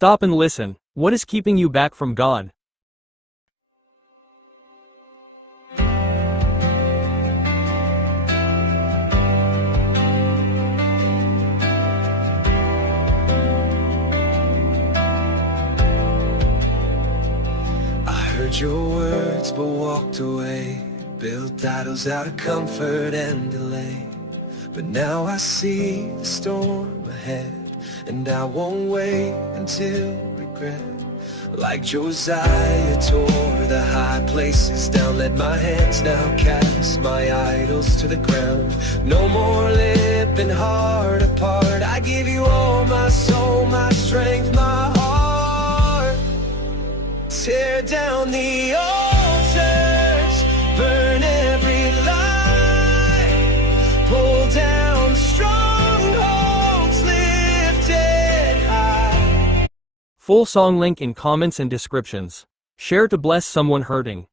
Stop and listen. What is keeping you back from God? Heard your words but walked away, built idols out of comfort and delay. But now I see the storm ahead, and I won't wait until regret. Like Josiah tore the high places down, let my hands now cast my idols to the ground. No more ripping heart apart, I give you all my soul, my strength, my heart. Tear down the altars, burn every lie, pull down strongholds lifted high. Full song link in comments and descriptions. Share to bless someone hurting.